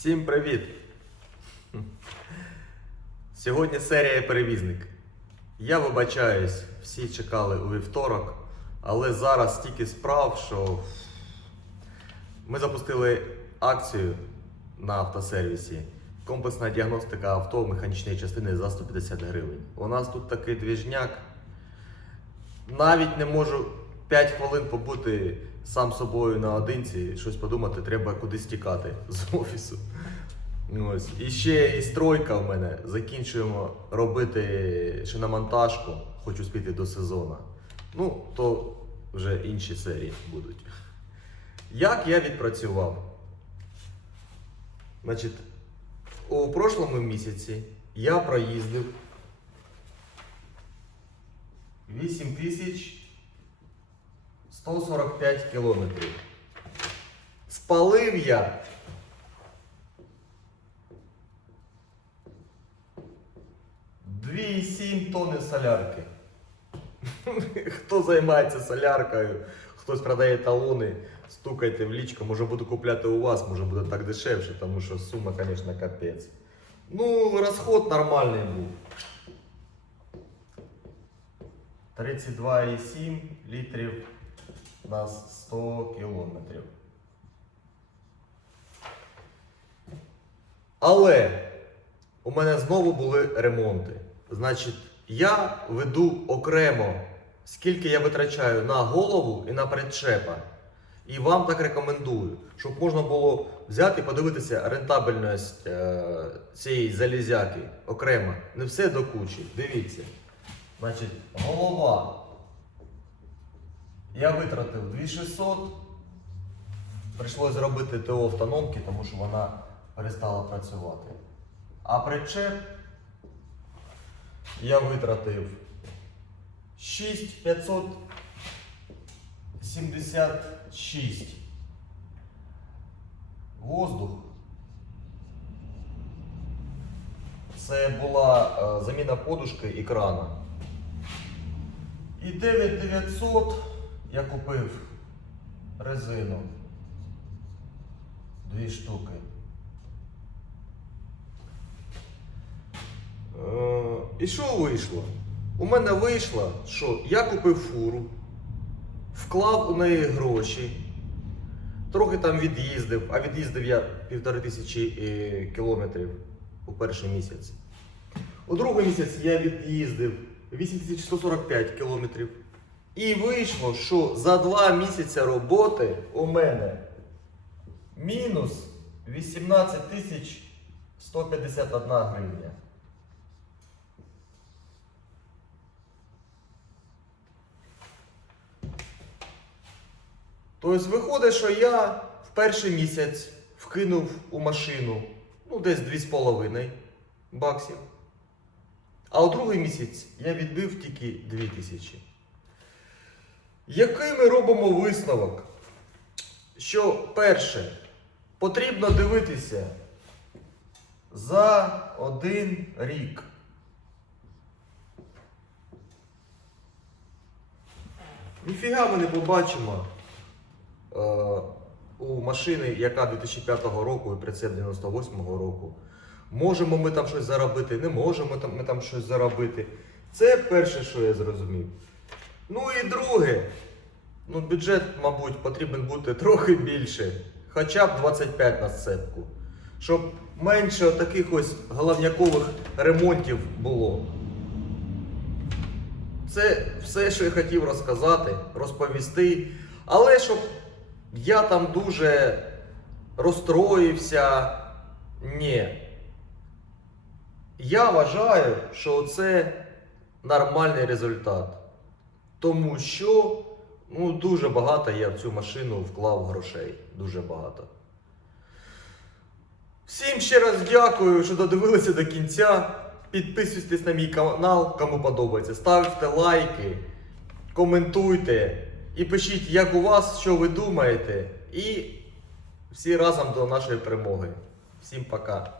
Всім привіт! Сьогодні серія перевізник. Я вибачаюсь, всі чекали у вівторок, але зараз стільки справ, що ми запустили акцію на автосервісі. Комплексна діагностика авто механічної частини за 150 гривень. У нас тут такий двіжняк. Навіть не можу 5 хвилин побути сам собою наодинці, щось подумати, треба кудись тікати з офісу. Ось. І ще і стройка в мене. Закінчуємо робити шиномонтажку, хочу спіти до сезону. Ну, то вже інші серії будуть. Як я відпрацював? Значить, у прошлому місяці я проїздив 8145 кілометрів. Спалив я 2,7 тонни солярки. Хто займається соляркою, хтось продає талони, стукайте в лічку, може буду купляти у вас, може буде так дешевше, тому що сума, звісно, капець. Ну, розход нормальний був. 32,7 літрів на 100 кілометрів. Але у мене знову були ремонти. Значить, я веду окремо, скільки я витрачаю на голову і на причепа. І вам так рекомендую, щоб можна було взяти і подивитися рентабельність е, цієї залізяки окремо. Не все до кучі. Дивіться. Значить, голова. Я витратив 2600. Прийшлося зробити ТО автономки, тому що вона перестала працювати. А причеп я витратив 6576. Воздух. Це була е, заміна подушки і крана. І 9900 я купив резину. Дві штуки. Е, І що вийшло? У мене вийшло, що я купив фуру, вклав у неї гроші, трохи там від'їздив, а від'їздив я півтори тисячі е, кілометрів у перший місяць. У другий місяць я від'їздив 8145 кілометрів. І вийшло, що за два місяці роботи у мене мінус 18 тисяч 151 гривня. Тобто виходить, що я в перший місяць вкинув у машину ну, десь 2,5 баксів. А у другий місяць я відбив тільки 2 тисячі. Який ми робимо висновок? Що перше, потрібно дивитися за один рік. Ніфіга ми не побачимо е, у машини, яка 2005 року і прицеп 98-го року. Можемо ми там щось заробити, не можемо ми там щось заробити. Це перше, що я зрозумів. Ну і друге, ну, бюджет, мабуть, потрібен бути трохи більше, хоча б 25 на сцепку. Щоб менше таких ось головнякових ремонтів було. Це все, що я хотів розказати, розповісти. Але щоб я там дуже розстроївся, ні. Я вважаю, що це нормальний результат. Тому що ну, дуже багато я в цю машину вклав грошей. Дуже багато. Всім ще раз дякую, що додивилися до кінця. Підписуйтесь на мій канал, кому подобається. Ставте лайки, коментуйте і пишіть, як у вас, що ви думаєте. І всі разом до нашої перемоги. Всім пока.